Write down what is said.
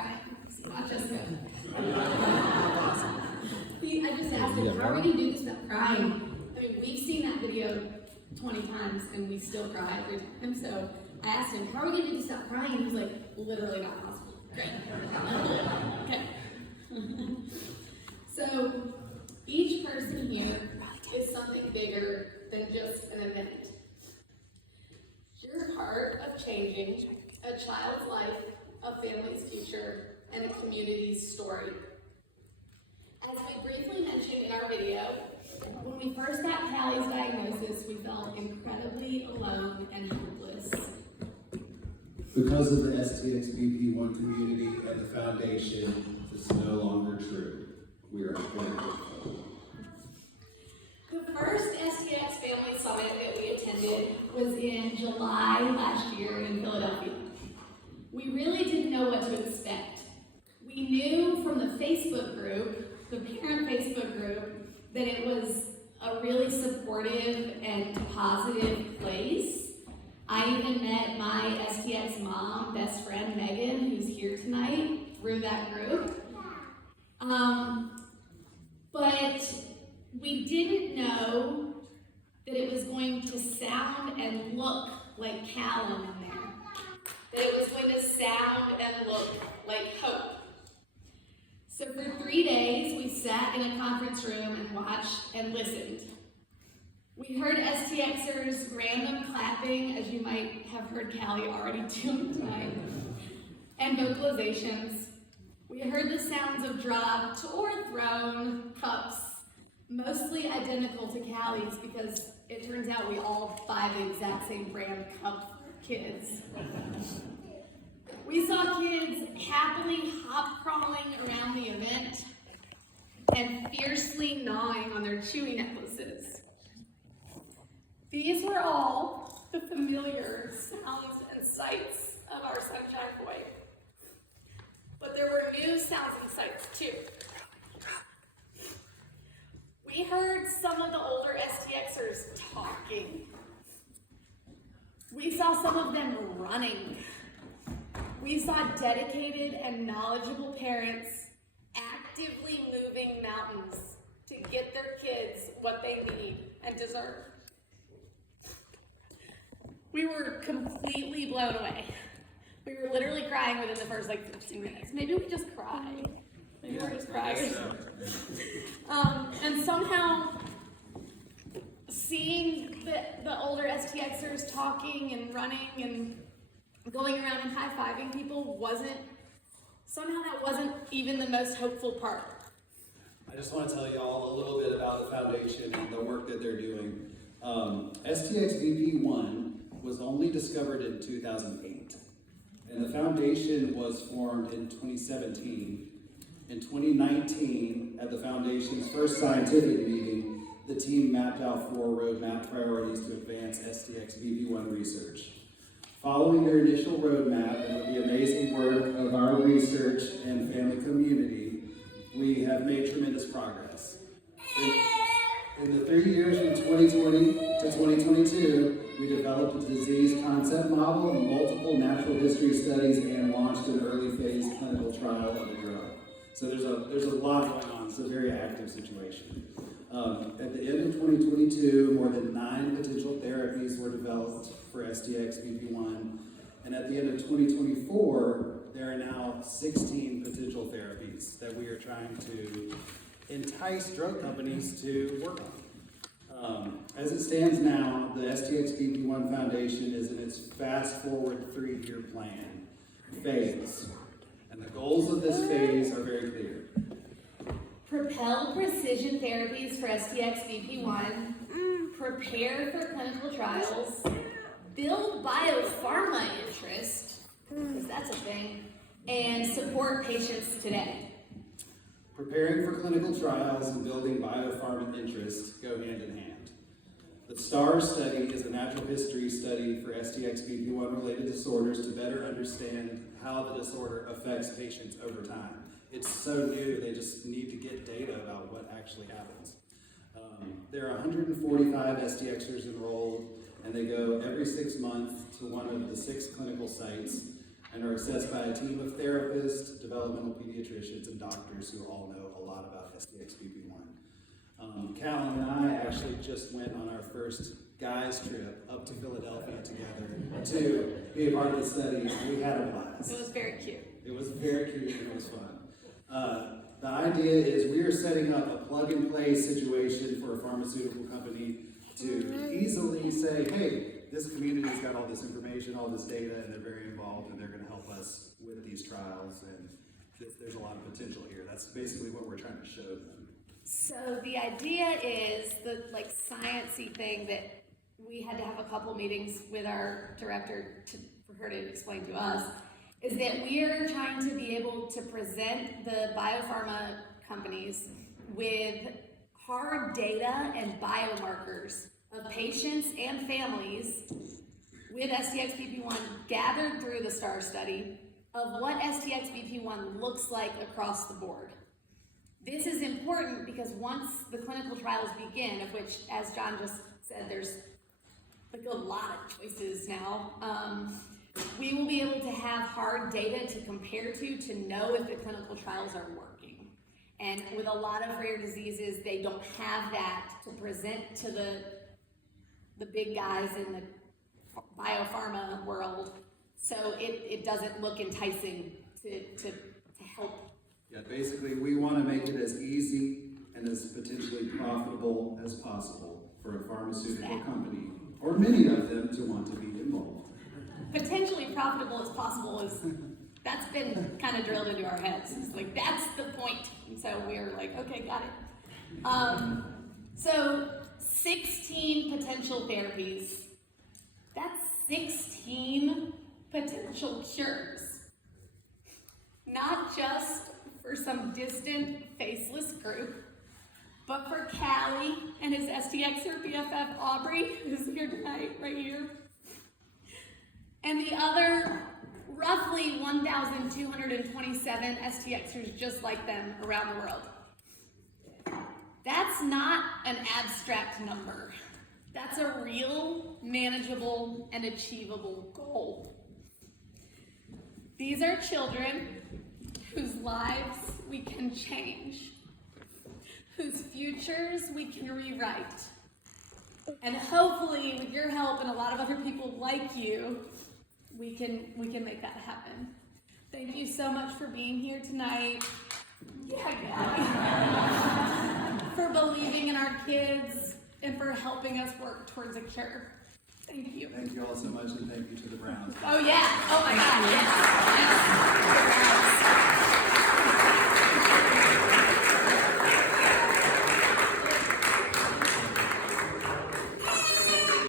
crying. So not just him. I just asked him, how are we going to do this without crying? I mean, we've seen that video 20 times and we still cry every time. So I asked him, how are we going to do this without crying? He was like, literally not possible. Great. Okay. So each person here is something bigger than just an event. You're part of changing a child's life, a family's future, and a community's story. As we briefly mentioned in our video, when we first got Callie's diagnosis, we felt incredibly alone and helpless. Because of the STXBP1 community and the foundation, this is no longer true. We are grateful. The first STX Family Summit that we attended was in July last year in Philadelphia. We really didn't know what to expect. We knew from the Facebook group, the parent Facebook group, that it was a really supportive and positive place. I even met my STX mom, best friend Megan, who's here tonight, through that group. But we didn't know that it was going to sound and look like Callum in there. That it was going to sound and look like hope. So for 3 days, we sat in a conference room and watched and listened. We heard STXers random clapping, as you might have heard Callie already doing tonight, and vocalizations. We heard the sounds of dropped or thrown cups, mostly identical to Callie's because it turns out we all buy the exact same brand cup for kids. We saw kids happily hop-crawling around the event and fiercely gnawing on their chewy necklaces. These were all the familiar sounds and sights of our Sunshine Boy. But there were new sounds and sights too. We heard some of the older STXers talking. We saw some of them running. We saw dedicated and knowledgeable parents actively moving mountains to get their kids what they need and deserve. We were completely blown away. We were literally crying within the first 15 minutes. Maybe we just cried. Maybe we're just crying. And somehow seeing the older STXers talking and running and going around and high-fiving people wasn't even the most hopeful part. I just want to tell you all a little bit about the foundation and the work that they're doing. STXBP1 was only discovered in 2008, and the foundation was formed in 2017. In 2019, at the foundation's first scientific meeting, the team mapped out 4 roadmap priorities to advance STXBP1 research. Following their initial roadmap and with the amazing work of our research and family community, we have made tremendous progress. In the 3 years from 2020 to 2022, we developed a disease concept model, multiple natural history studies, and launched an early phase clinical trial of the drug. So there's a lot going on. It's a very active situation. At the end of 2022, more than 9 potential therapies were developed for STXBP1, and at the end of 2024, there are now 16 potential therapies that we are trying to entice drug companies to work on. As it stands now, the STXBP1 Foundation is in its fast-forward 3-year plan phase, and the goals of this phase are very clear. Propel precision therapies for STXBP1, prepare for clinical trials, build biopharma interest, because that's a thing, and support patients today. Preparing for clinical trials and building biopharma interest go hand in hand. The STAR study is a natural history study for STXBP1 related disorders to better understand how the disorder affects patients over time. It's so new, they just need to get data about what actually happens. There are 145 STXers enrolled, and they go every 6 months to one of the 6 clinical sites and are assessed by a team of therapists, developmental pediatricians, and doctors who all know a lot about STXBP1. Callum and I actually just went on our first guys trip up to Philadelphia together to be a part of the study. We had a blast. It was very cute. It was very cute and it was fun. The idea is we are setting up a plug-and-play situation for a pharmaceutical company to easily say, hey, this community's got all this information, all this data, and they're very involved, and they're going to help us with these trials, and there's a lot of potential here. That's basically what we're trying to show them. So the idea is the sciencey thing that we had to have a couple meetings with our director for her to explain to us, is that we are trying to be able to present the biopharma companies with hard data and biomarkers of patients and families with STXBP1 gathered through the STAR study of what STXBP1 looks like across the board. This is important because once the clinical trials begin, of which, as Jon just said, there's a lot of choices now, we will be able to have hard data to compare to know if the clinical trials are working. And with a lot of rare diseases, they don't have that to present to the big guys in the biopharma world, so it doesn't look enticing to help. Yeah, basically we want to make it as easy and as potentially profitable as possible for a pharmaceutical company, or many of them, to want to be involved. Potentially profitable as possible that's been kind of drilled into our heads. It's like, that's the point. And so we're like, okay, got it. So 16 potential therapies. That's 16 potential cures. Not just for some distant, faceless group, but for Callie and his STX or BFF Aubrey, who's here tonight, right here. And the other roughly 1,227 STXers just like them around the world. That's not an abstract number. That's a real, manageable, and achievable goal. These are children whose lives we can change, whose futures we can rewrite. And hopefully, with your help and a lot of other people like you, we can make that happen. Thank you so much for being here tonight. For believing in our kids and for helping us work towards a cure. Thank you. Thank you all so much, and thank you to the Browns. Oh yeah, oh my God, yes.